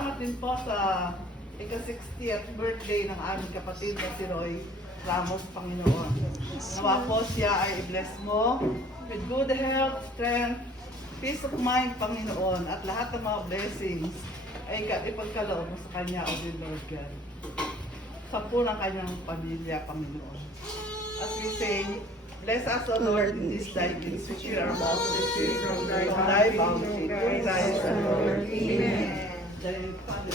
Salamat din po sa ika-60th birthday ng aming kapatid na si Roy Ramos, Panginoon. Nawa po siya ay i-bless mo with good health, strength, peace of mind, Panginoon, at lahat ng mga blessings ay ipagkaloob mo sa Kanya, O Lord God. Sa po ng Kanyang pamilya, Panginoon. As we say, bless us, O Lord, in this thy gifts, which you are about to receive from thy bounty. Through Christ our Lord. Amen. Then, Father,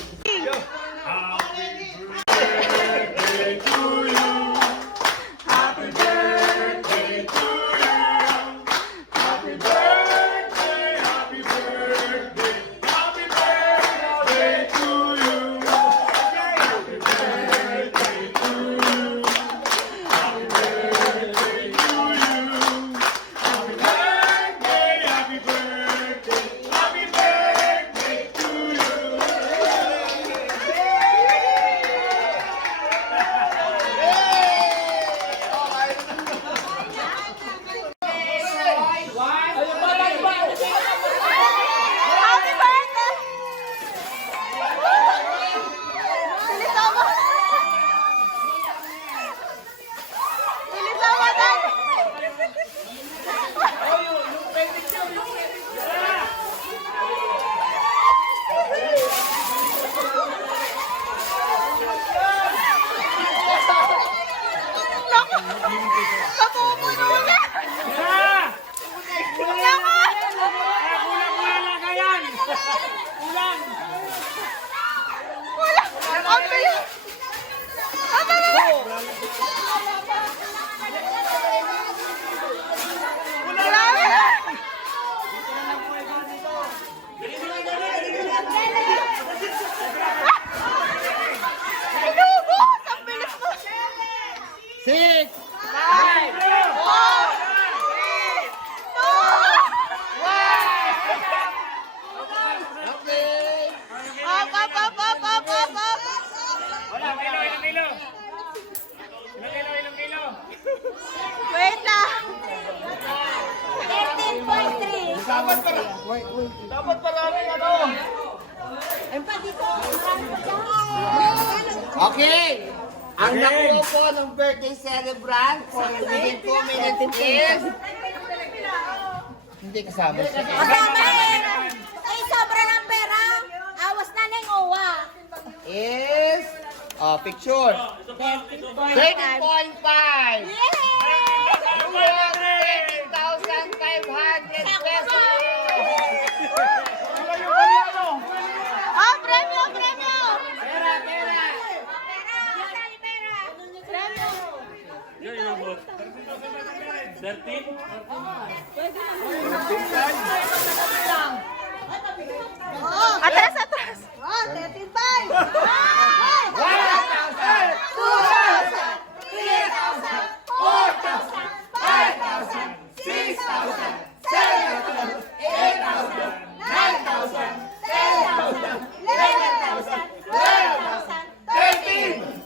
dapat maraming ano. Okay. Ang nakuha po ng birthday celebrant for within 2 minutes is... Hindi kasama siya. Kasama eh! Ay, sobra ng pera! Awas na ng uwa! Is... picture. 30.5. Yay! 13,500 pesos. Oh, premyo! Premyo! Pera, pera. Premyo! 13? Atras, atras! Oh, 35! 1,000! 2,000! 3,000! 4,000! 5,000! 6,000! 7,000! 8,000! 9,000! 10,000! 11,000! 12,000! 13!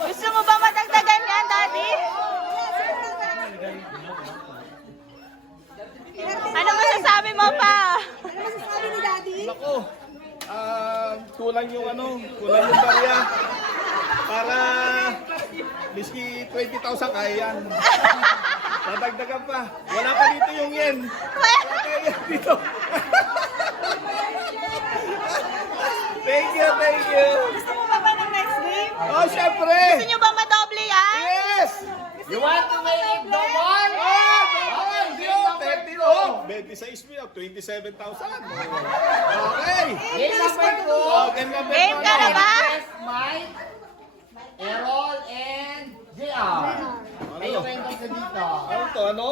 Gusto mo ba madagdagan yan, Daddy? Ano masasabi mo pa? Ano masasabi ni Daddy? Ako, kulang yung barya. Para miski 20,000 kaya yan. Nadagdagan pa. Wala pa dito yung yen. Wala pa yen dito. Thank you, thank you. Gusto mo ba ng next game? Oh, syempre. Gusto nyo ba madoble yan? Yes! You want to make it double? Oh, 30 oh. 26 mil, 27,000. Okay. Game number 2. Oh, game number Game ka na ba? Yes, Mike, Errol, and JR. Kayo kayo kasi dito. Ano to, ano?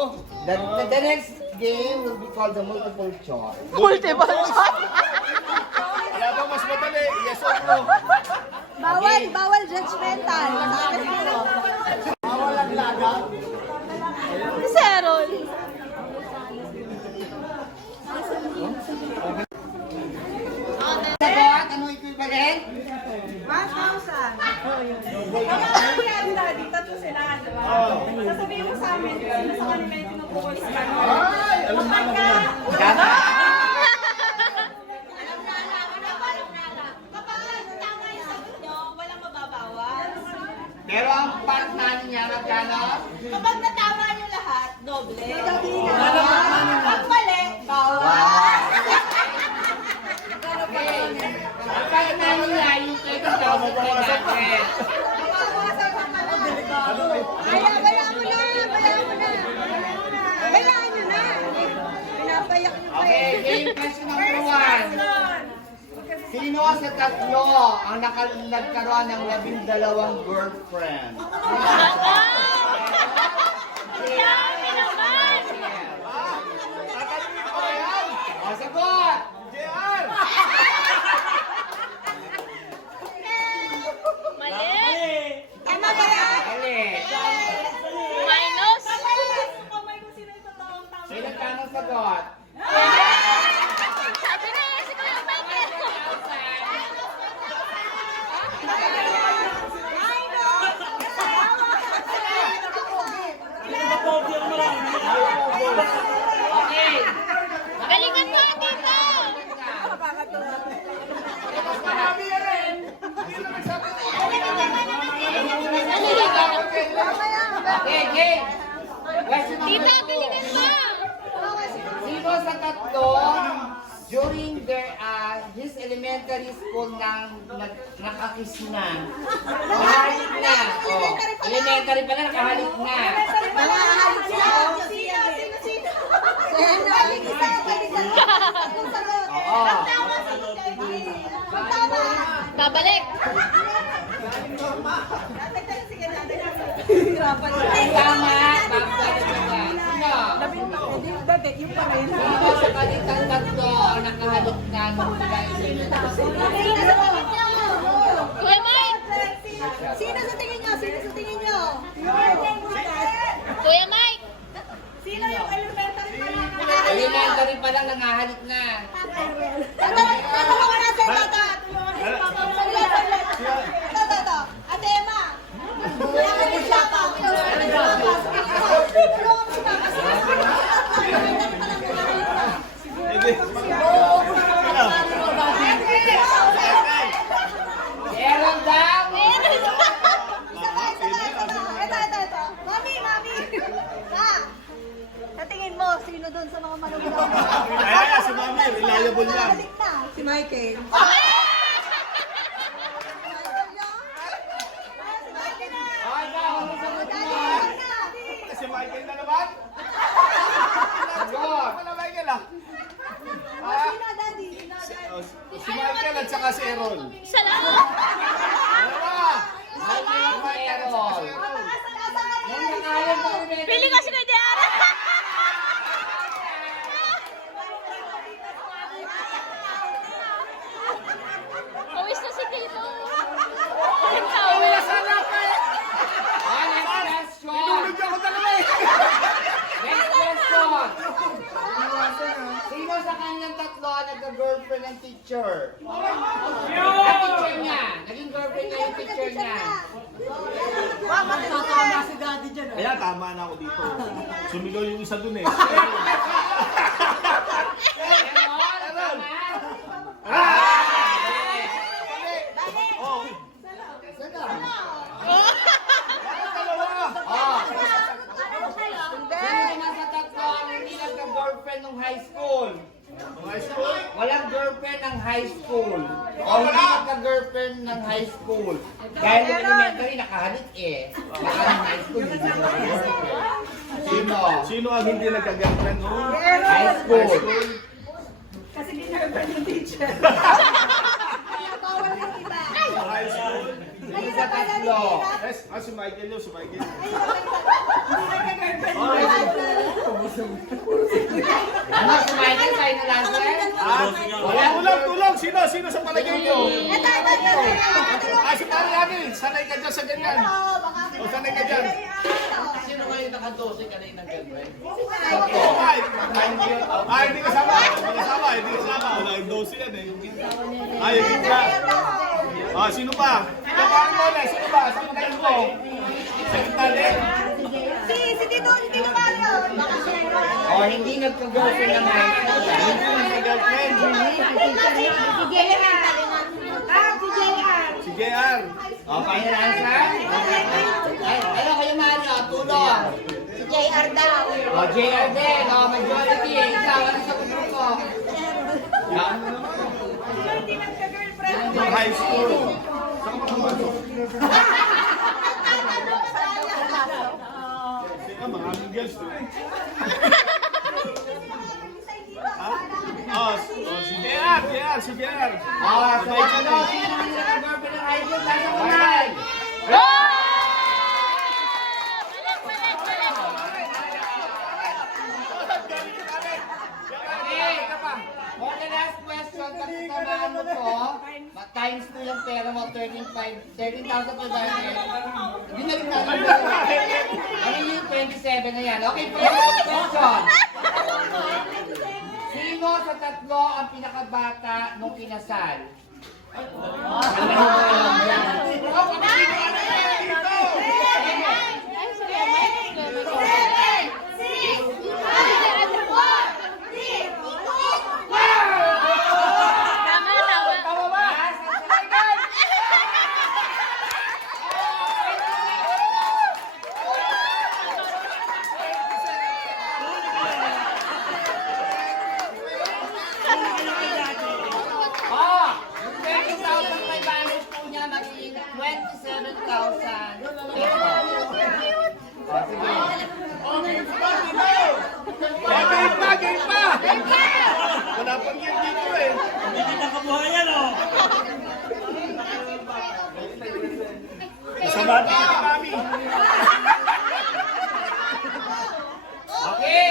The next game will be called the multiple choice. Multiple choice. Wala ba mas madali? Yes or no? Bawal judgmental. Bawal ang laga. Serol. Sagot, ano equivalent? 1,000. Daddy, tatlo sila, diba? Sasabihin mo sa Ay, alam na ako na. Gana. Pero ang partner niya, magkano? Kapag natama niyo lahat, doble. Kapag mali, bawal. Ang partner niya, yung 20,000 kay Gana. Bayaan mo na. Bayaan nyo na. Pinapayak nyo pa Okay, game question number 1. Sino sa tatlo ang nagkaroon ng 12 girlfriend? O, sagot! JR! Tama ba yan? Ali. Minus. Sino tamang sagot? Sabi na yan si Kuya Michael. Okay. Galingan mo, tito. Okay, game. Question Tita, number 2. galingan mo. Sino sa tatlo during their his elementary school nang nakakis na? Nakahalik na. Oh, elementary pa lang nakahalik na. Oo. Babalik. Tama. Sino? Sino sa kanilang tatlo ang nakahalik na nung sila elementary? Kuya Mike. Sino sa tingin nyo? Kuya Mike. Sino yung elementary pa lang? Elementary pa lang nangahalik na. Tatanungan natin, Tata. Ito. Ate Emma. Tulungan mo siya pa. Meron daw. Ito. Mami. Sa tingin mo, sino dun sa mga manugang? Ay, si Mami, reliable yan. Balik na. Si Michael. Ay, ano sagot mo? Si Michael na naman. Sagot. Wala Michael ah. Ah, si Michael at saka si Errol. Salamat. Dalawa. Michael Errol. Nung nakahalik na elementary. Pili ko si Kuya Diara. Pawis na si Tito. Ang tawin. Next question. Tulog ako talaga eh. Next question. Sino sa kanyang tatlo ang nagka-girlfriend ng teacher? Ang teacher niya. Naging girlfriend niya yung teacher niya. Kaya tama na ako dito. Sumigaw yung isa dun eh. Errol, tama? Oh. Oh. Sino naman sa tatlo ang hindi nagka-girlfriend nung high school? High school? Walang girlfriend ng high school. O hindi nagka-girlfriend ng high school. Dahil yung elementary, nakahalik eh. Baka ng high school, hindi nagka-girlfriend. Sino? Sino ang hindi nagka-girlfriend no? High school. High school. Sino sa tatlo? Yes, si Michael yun, si Michael. Ano, si Michael, tayo na lang, sir? Tulong! Sino sa palagay nyo? Si Mariani, sanay ka dyan sa ganyan. O, sanay ka dyan. Sino kayo naka-12 kanina ng girlfriend? Hindi kasama. Wala yung 12 yan eh. Yung gitna. Sino pa? Sino pa? Sino kayo mo? Sa gitna din? Si Tito O, hindi nagka-girlfriend ng high school. Hindi nagka-girlfriend. Si JR. O, final answer? Ano kayo man, tulong. Si JR daw. O, JR din. O, majority. Ikaw, ano sa grupo? High school. Mga girls to eh. Si JR. O, so ano? Sino ang nagka-girlfriend ng high school? Nasa kamay. Okay, for the last question, pag tatamaan mo to, times 2 yung pera mo, 13,500. Binalik natin. Ano yung 27 na yan? Okay, first question. Sino sa tatlo ang pinakabata nung kinasal? Tama, tama. Yung 20,500 po niya magiging 27,000 pesos. Sige. Game pa! Wala pang year dito eh. Masama din si Mami. Okay.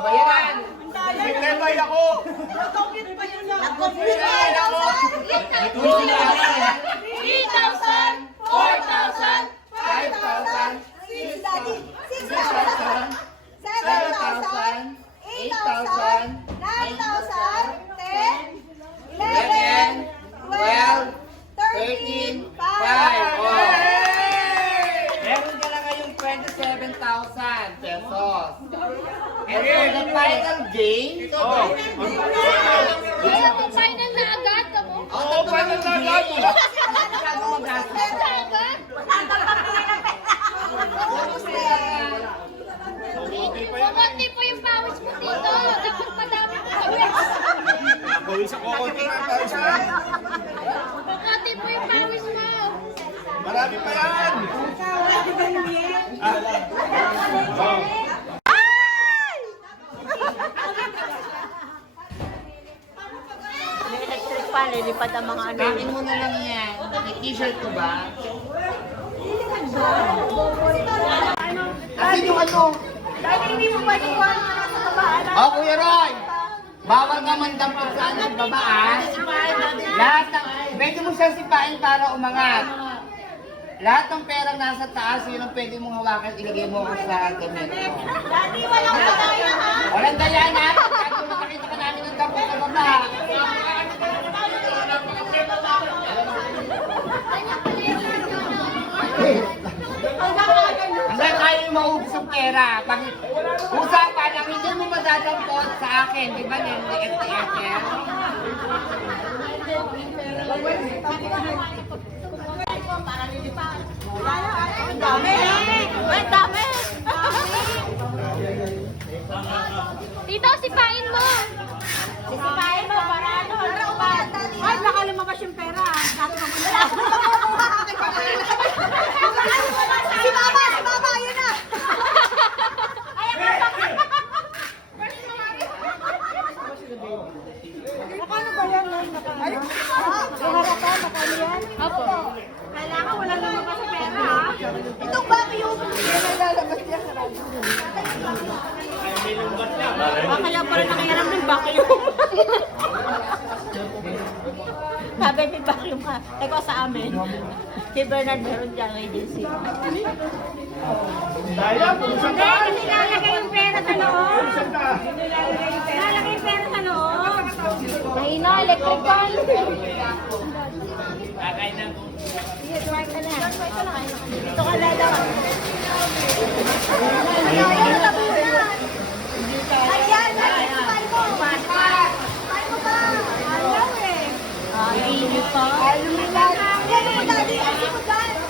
Bayaran. Nagtembay ako. Bayaran ako. 3,000, 4,000, 5,000, 6,000, 7,000, 8,000, 11, 12, 13, 5. Meron ka na ngayong 27,000 pesos. And for the final game, Kaya mo final na agad ka mo? Oo, final na agad. Masyado magastos. Na agad? Kukunti po yung pawis mo dito. Dapat madami po pawis. Pawis ako konti na pawis na. Kukunti po yung pawis mo. Marami pa yan. May electric fan, lilipad ang mga ano. Kain mo na lang yan. May t-shirt ko ba? Kasi yung ano? Oh, Kuya Roy! Bawal ka mandampot sa anong baba, ah. Lahat ng... Pwede mo siya sipain para umangat. Lahat ng perang nasa taas, yun ang pwede mong hawakan, ilagay mo ko sa gamit. Daddy, walang pataya ha. Walang daya na! Pagkakita makakita ka namin ng dampot sa baba. Hanggang tayo yung maubos ang pera. Pag usapan ang hindi mo madadampot sa akin, di ba, Nene? FTFL? Ang dami. Ang dami. Tito, sipain mo. Sisipain mo para ano. Ay, baka lumabas yung pera. Si Mama, yun na. Paano ba yan? Ay, harapan, makano yan? Opo. Kailangan wala lumabas sa pera, ha? Itong vacuum. Yan ang lalabas niya sa radyo. Kaya pala nakiharap ng vacuum. Sabi may vacuum ka. Eko sa amin. Si Bernard meron dyan agency. Daya, pulisan ka. Kasi lalagay yung pera sa loob. Lalagay yung pera sa loob. Mahina, electric fan. Kakain Sige, kumain ka na. Dito ka na lang. Ayan, sabay mo. Sabay mo ba? Ayaw eh. Ayaw pa. Ayaw mo lang. Ayaw mo dali. Ayaw mo dali.